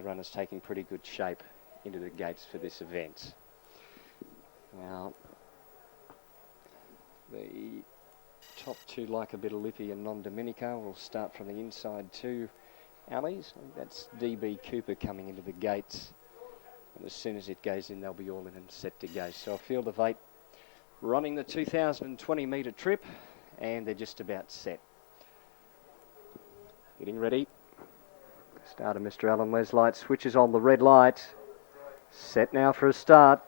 the runners taking pretty good shape into the gates for this event. Now, the top two, Like a Bit of Lippy and Non-Dominica, will start from the inside two alleys. I think that's DB Cooper coming into the gates. And as soon as it goes in, they'll be all in and set to go. So a field of 8 running the 2,020 metre trip, and they're just about set. Getting ready. Starter Mr. Alan Leslight switches on the red light. Set now for a start.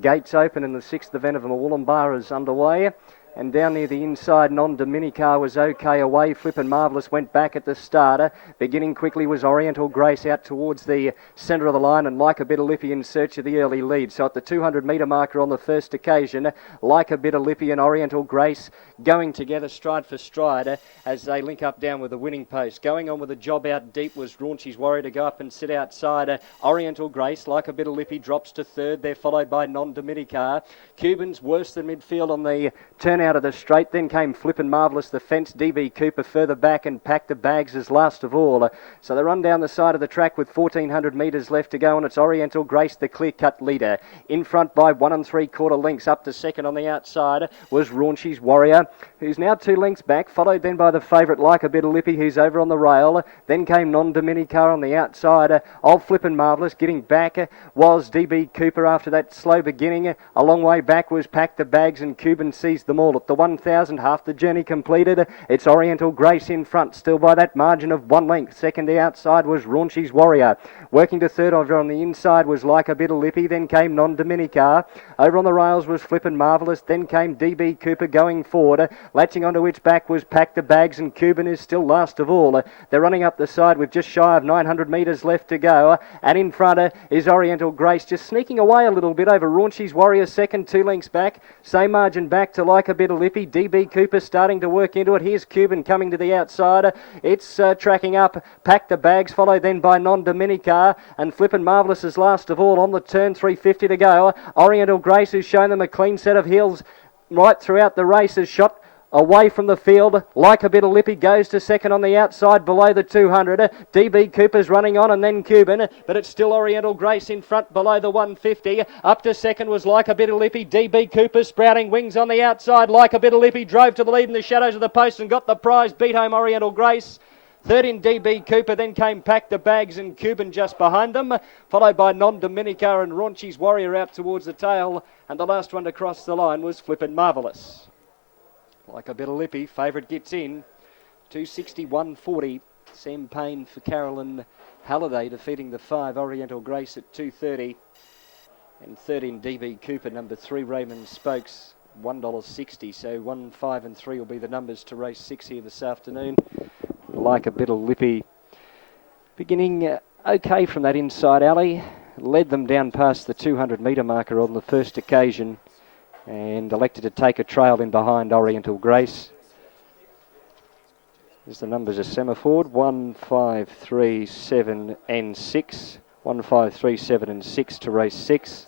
Gates open and the 6th event of MUWILLUMBAH is underway. And down near the inside, Non-Dominica was okay away. Flippin' Marvellous went back at the starter. Beginning quickly was Oriental Grace out towards the centre of the line, and Like a Bit of Lippy in search of the early lead. So at the 200 metre marker on the first occasion, Like a Bit of Lippy and Oriental Grace going together stride for stride as they link up down with the winning post. Going on with a job out deep was Raunchy's Warrior to go up and sit outside. Oriental Grace, Like a Bit of Lippy drops to third. They're followed by Non-Dominica. Cubans worse than midfield on the turn out of the straight. Then came Flippin' Marvellous, the fence. DB Cooper further back and Packed the Bags as last of all. So they run down the side of the track with 1,400 metres left to go, and it's Oriental Grace, the clear-cut leader. In front by 1 3/4 lengths. Up to second on the outside was Raunchy's Warrior, who's now 2 lengths back, followed then by the favourite Like a Bit of Lippy, who's over on the rail. Then came Non-Dominica on the outside of Flippin' Marvellous. Getting back was DB Cooper after that slow beginning. A long way back was Packed the Bags, and Cuban seized them all. At the 1,000, half the journey completed. It's Oriental Grace in front, still by that margin of 1 length. Second the outside was Raunchy's Warrior. Working to third over on the inside was Like a Bit of Lippy. Then came Non-Dominica. Over on the rails was Flippin' Marvellous. Then came DB Cooper going forward. Latching onto its back was Packed the Bags, and Cuban is still last of all. They're running up the side with just shy of 900 metres left to go. And in front is Oriental Grace, just sneaking away a little bit over Raunchy's Warrior second, 2 lengths back. Same margin back to Like a Bit of Lippy. DB Cooper starting to work into it. Here's Cuban coming to the outside. It's tracking up. Packed the Bags, followed then by Non-Dominica, and Flippin' Marvellous is last of all on the turn, 350 to go. Oriental Grace, who's shown them a clean set of heels right throughout the race, has shot away from the field. Like a Bit of Lippy goes to second on the outside below the 200. DB Cooper's running on, and then Cuban, but it's still Oriental Grace in front below the 150. Up to second was Like a Bit of Lippy. DB Cooper sprouting wings on the outside. Like a Bit of Lippy drove to the lead in the shadows of the post and got the prize. Beat home Oriental Grace. Third in DB Cooper, then came Packed the Bags and Cuban just behind them, followed by Non-Dominica and Raunchy's Warrior out towards the tail, and the last one to cross the line was Flippin' Marvellous. Like a Bit of Lippy, favourite gets in, 261.40. Sam Payne for Carolyn Halliday, defeating the 5 Oriental Grace at 230. And third in DB Cooper, number 3 Raymond Spokes, $1.60. So 1, 5 and 3 will be the numbers to race 6 here this afternoon. Like a Bit of Lippy, beginning okay from that inside alley, led them down past the 200 metre marker on the first occasion, and elected to take a trail in behind Oriental Grace. As the numbers are semaphored, 1, 5, 3, 7 and 6. 1, 5, 3, 7 and 6 to race 6.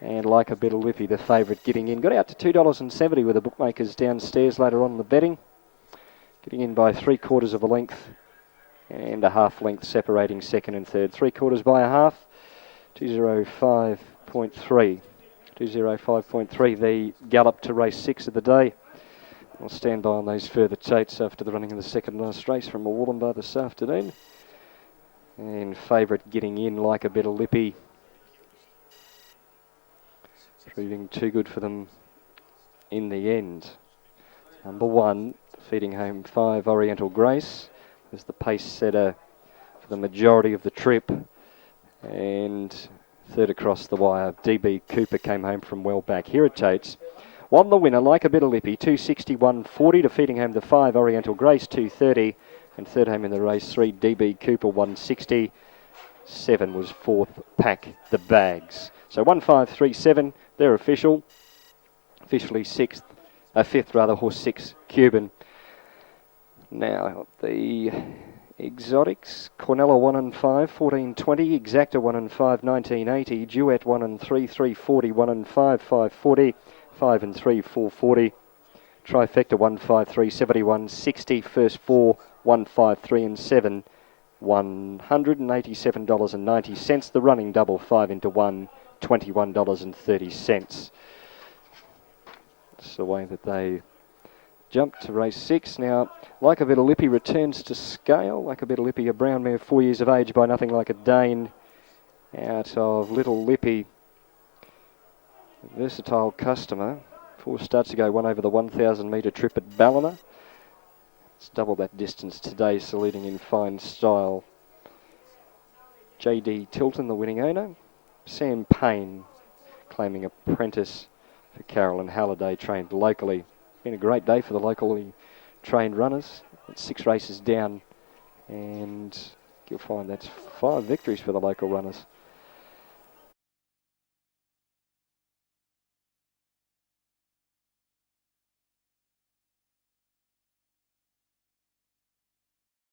And Like a Bit of Lippy, the favourite, getting in. Got out to $2.70 with the bookmakers downstairs later on in the betting. Getting in by 3/4 of a length and a half length separating second and third. 3/4 by a half, 205.3. 205.3, the gallop to race 6 of the day. We'll stand by on those further dates after the running of the second last race from MUWILLUMBAH this afternoon. And favourite getting in, Like a Bit of Lippy. Proving too good for them in the end. Number 1, feeding home 5 Oriental Grace, was the pace setter for the majority of the trip. And third across the wire, DB Cooper came home from well back. Here it takes. Won the winner, Like a Bit of Lippy, 261.40, defeating home the 5 Oriental Grace, 230. And third home in the race, 3 DB Cooper, 160. 7 was fourth, Pack the Bags. So 1, 5, 3, 7, they're official. Officially fifth, horse 6, Cuban. Now, the exotics, Cornella 1 and 5, 14.20, Exacta 1 and 5, 19.80, Duet 1 and 3, 3.40, 1 and 5, 5.40, 5 and 3, 4.40, Trifecta 1, 5, 3, 71, 60, first 4, 1, 5, 3 and 7, $187.90. The running double 5 into 1, $21.30. That's the way that they jump to race 6. Now, Like a Bit of Lippy returns to scale. Like a Bit of Lippy, a brown mare, 4 years of age, by Nothing Like a Dane, out of Little Lippy. A versatile customer. 4 starts ago, won over the 1,000 metre trip at Ballina. It's double that distance today, saluting in fine style. J.D. Tilton, the winning owner. Sam Payne, claiming apprentice for Carolyn Halliday, trained locally. Been a great day for the locally trained runners. It's 6 races down, and you'll find that's 5 victories for the local runners.